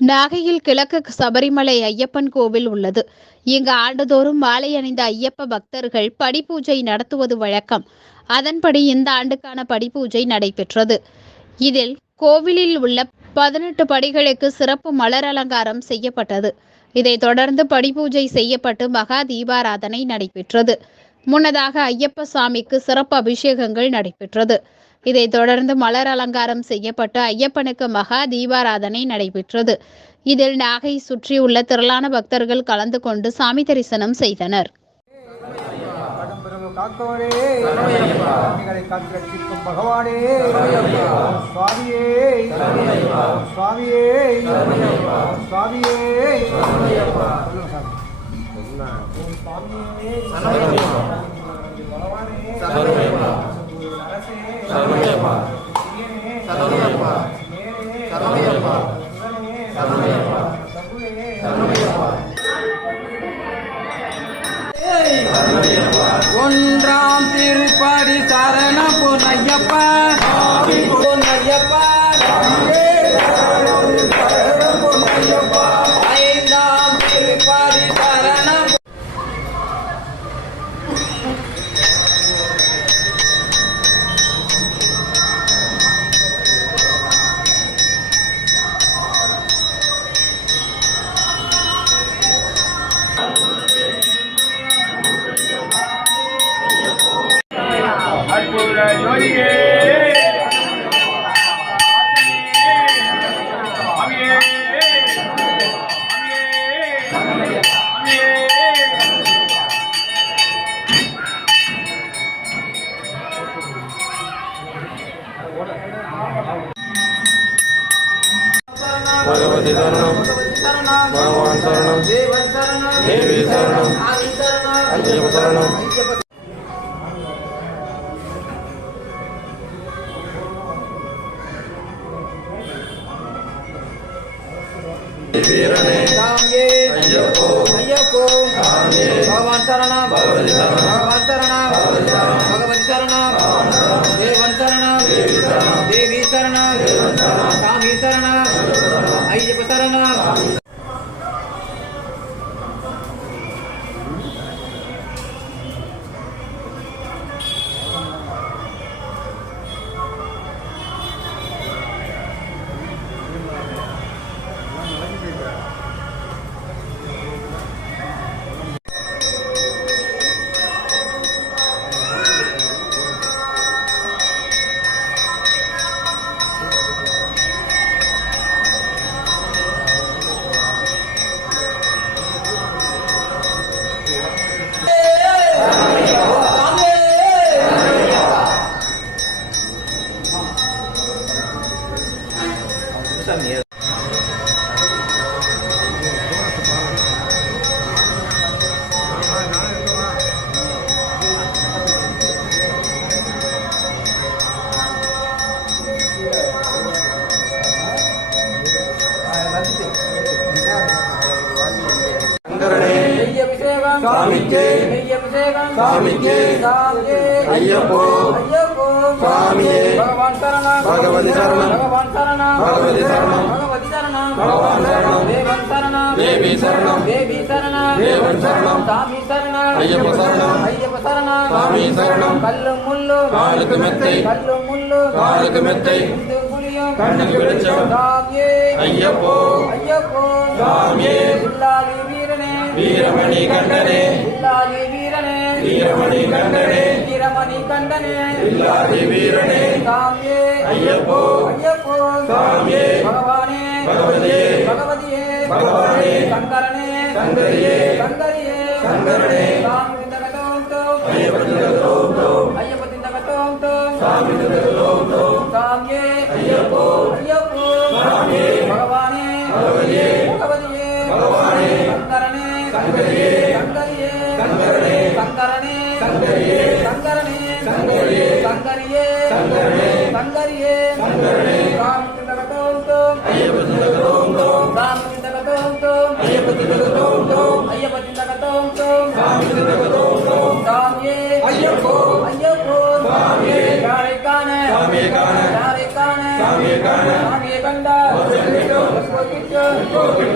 நாகையில் கிழக்கு சபரிமலை ஐயப்பன் கோவில் உள்ளது. இங்கு ஆண்டுதோறும் மாலை அணிந்த ஐயப்ப பக்தர்கள் படிப்பூஜை நடத்துவது வழக்கம். அதன்படி இந்த ஆண்டுக்கான படிப்பூஜை நடைபெற்றது. இதில் கோவிலில் உள்ள 18 படிகளுக்கு சிறப்பு மலர் அலங்காரம் செய்யப்பட்டது. இதைத் தொடர்ந்து படிப்பூஜை செய்யப்பட்டு மகா தீபாராதனை நடைபெற்றது. முன்னதாக ஐயப்ப சாமிக்கு சிறப்பு அபிஷேகங்கள் நடைபெற்றது. இதைத் தொடர்ந்து மலர் அலங்காரம் செய்யப்பட்டு ஐயப்பனுக்கு மகா தீபாராதனை நடைபெற்றது. இதில் நாகை சுற்றியுள்ள திரளான பக்தர்கள் கலந்து கொண்டு சாமி தரிசனம் செய்தனர். ஒன்றாம் திருப்படி சரண பொன்னையப்பா பொன்னையப்பா, ஐந்தாம் திருப்படி சரணம் भगवती शरणं भगवान शरणं देवी शरणं अय्यप्प शरणं वीरने अय्यप्पो भगवान शरणं भगवती शरणं भगवती शरणं देवी शरणं स्वामी शरणं अय्यप्प शरणं अय्यप्पो स्वामी भगवान शरणं भगवती शरणं भगवान शरणं भगवती शरणं भगवती शरणं भगवान शरणं देवन शरणं देवी शरणं देवी शरणं देवन शरणं स्वामी शरणं अय्यप्प शरणं अय्यप्प शरणं स्वामी शरणं कल्लु मुल्लु कालुक्कु मेत्तै कल्लु मुल्लु कालुक्कु मेत्तै इंदु पुलियु कण्णुक्कु वेलिच्चम स्वामिये अय्यप्पो अय्यप्पो स्वामिये इल्लालि वीरने वीरमणि कण्डने इल्लालि वीरने वीरमणि कण्डने वीरमणि कण्डने इल्लालि वीरने स्वामिये अय्यप्पो अय्यप्पो स्वामिये भगवाने भगवतिये भगवतिये भगवाने शंकरने शंकरिये शंकरिये शंकरने स्वामी तिन्दगतोंतो अय्यप्प तिन्दगतोंतो अय्यप्प तिन्दगतोंतो स्वामी तिन्दगतोंतो स्वामिये अय्यप्पो अय्यप्पो स्वामिये भगवाने भगवतिये भगवतिये भगवाने शंकरने शंकरिये शंकरिये शंकरने शंकरने शंकरिये शंकरने शंकरिये शंकरिये शंकरने शंकरिये शंकरने स्वामी तिन्दगतोंतो अय्यप्प तिन्दगतोंतो स्वामी तिन्दगतोंतो अय्यप्प तिन्दगतोंतो अय्यप्प तिन्दगतोंतो स्वामी तिन्दगतोंतो स्वामिये अय्यप्पो अय्यप्पो स्वामिये யாரைக்கான स्वामिये कान யாரைக்கான स्वामिये कान சாமியை கண்டா वसुकिच्चो வசுக்கிச்சோ கோவில்